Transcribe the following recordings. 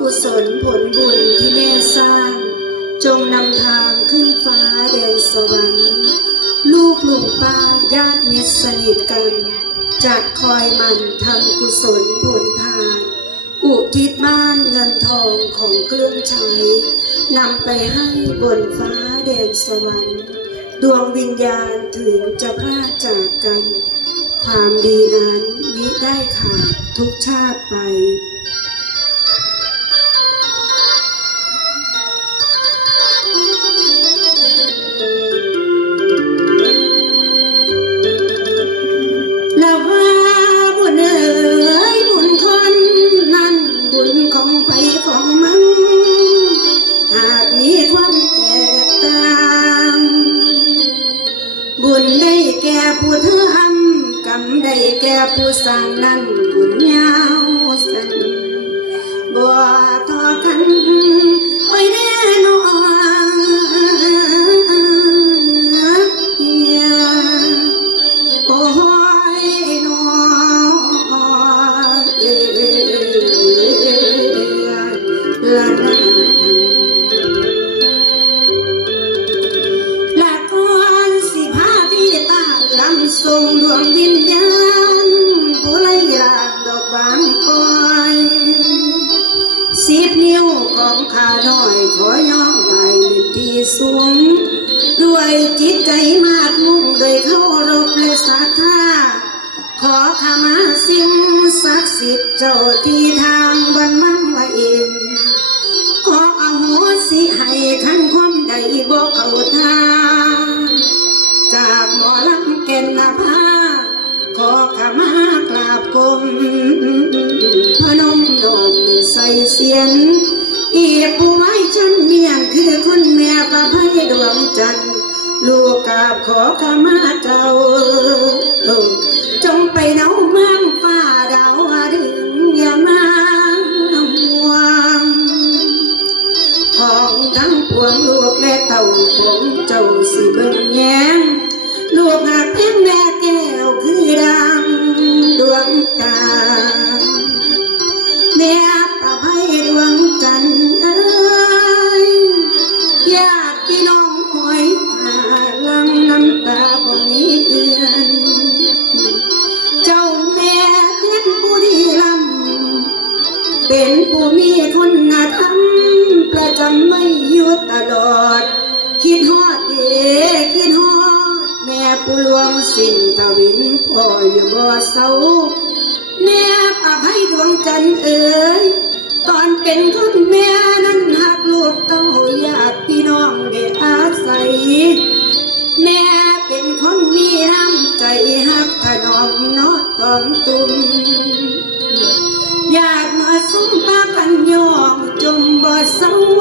กุศลผลบุญที่แม่สร้าง จงนำทางขึ้นฟ้าแดนสวรรค์ ลูกหลุงป้าญาติมิตรสนิทกันจะคอยมันทำกุศลผลทาน อุทิศบ้านเงินทองของเครื่องใช้นำไปให้บนฟ้าแดนสวรรค์ ดวงวิญญาณถึงจะพลาดจากกัน ความดีนั้นมิได้ขาดทุกชาติไป ลำส่งดวงวิญญาณผู้ไล่ยากดอกบางคอยสิบนิ้วของข้าน้อยขอย่อไหวที่สูงด้วยจิตใจมากมุ่งโดยเคารพและศรัทธาขอขมาสิ่งศักดิ์สิทธิ์เจ้าที่ทางบันมั่ง ขอขมาเจ้า เป็นผู้มีคุณธรรมประจำไม่หยุดตลอด คิดฮอดเดคิดฮอดแม่ผู้หลวงสิ้นทวินพ่ออยู่บ่เศร้าแม่ปะให้ดวงจันทร์เอ๋ยตอนเป็นคนแม่นั้นหักลูกเต้าญาติพี่น้องได้อาศัย แม่เป็นคนมีน้ำใจหักถนอมนอดตอนตุม อยากมาสุมปาปันยองจมบ่เศร้าเ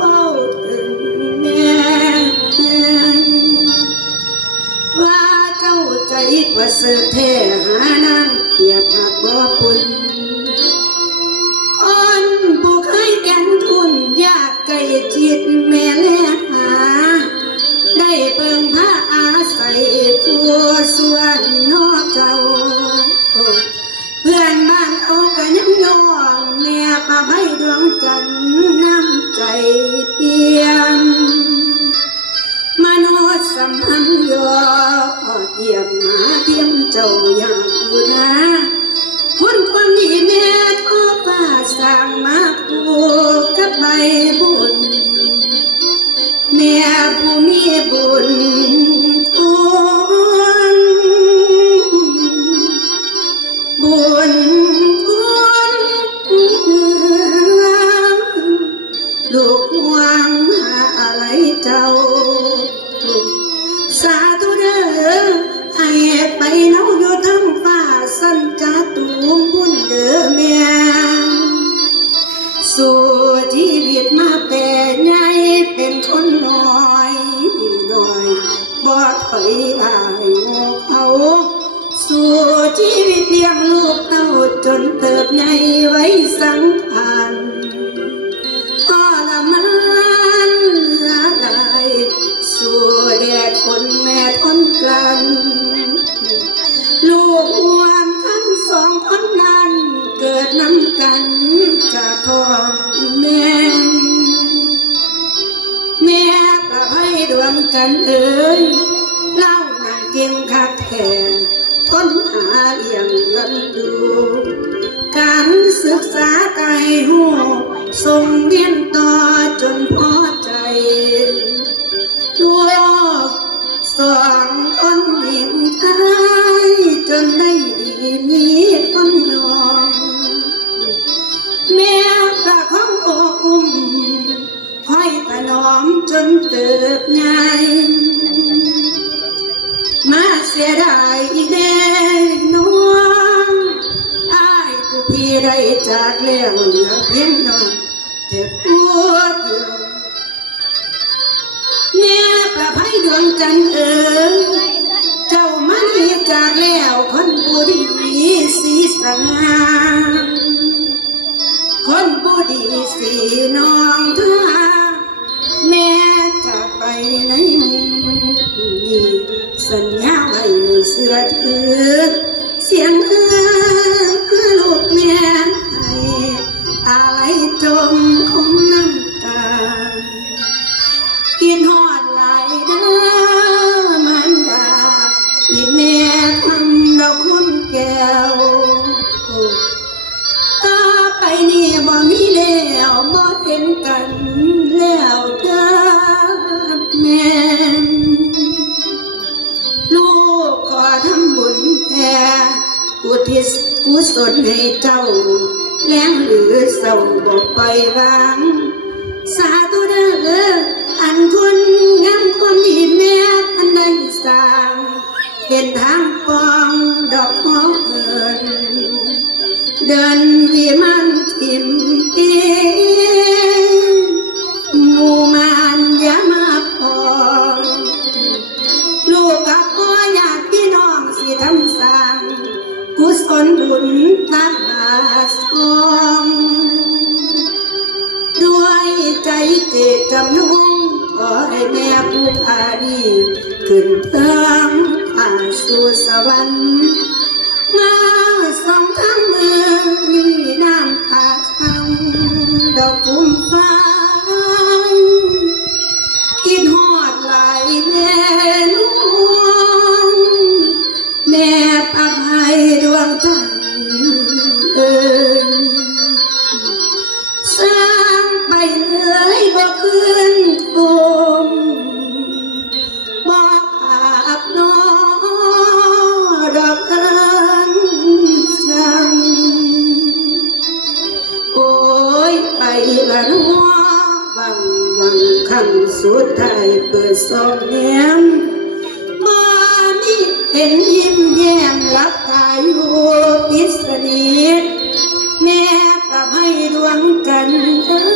ว้าถึงแม่ว่าเจ้าใจประเสริฐแท้ แท้ค้นหาเลี้ยงลันดูการศึกษาไกลหูส่งเรียนต่อจนพอใจด้วยสองคนหญิงไทยจนได้ดีมีคนยอมแม่ประคองออุ้มคอยถนอมจนเติบใหญ่ จากแล้วเหลือเพียงน้องเจ็บปวดเดียวแม่ประภัยดวงจันทร์เอ๋ยเจ้ามันมีจากแล้วคนผู้ดีสีสง่าคนผู้ดีสีน้องเธอแม่จะไปไหนมึงมีสัญญาไว้เสื้อถือ เห็นกันแล้วเด้แม่ลูกขอทำบุญแท้อุทิศกุศลให้เจ้า แล้งหรือเศร้าบอกไปวาง สาธุเด้ออันคุณงามความดีแม่อันใดสร้างเป็นทางปองดอกหอมเอินเดินวิมันทิมเอ เจตจำนงขอให้แม่ผู้พาดี ขึ้นเติมผ่านสู่สวรรค์ สองแย้มมานี่เห็นยิ้มแย้มรับตาอยู่พิสนิทแม่กับให้ดวงจันทร์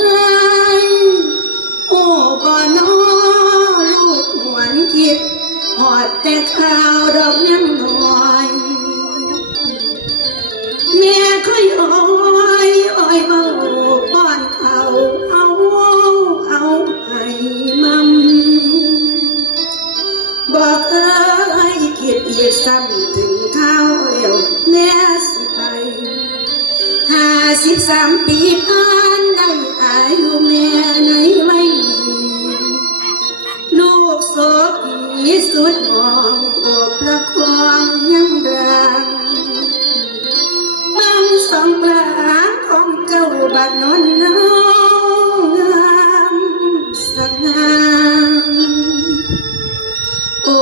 ดนนน้องงามสง่ามโอ้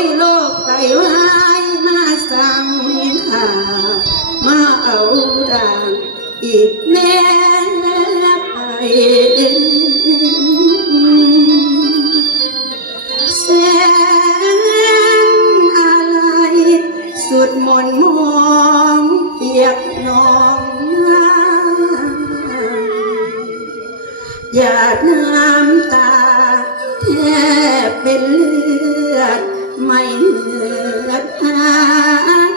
ยโลกไตวายมาสั่งข่ามาเอาด่างอีกแน่ไป ไม่เลือ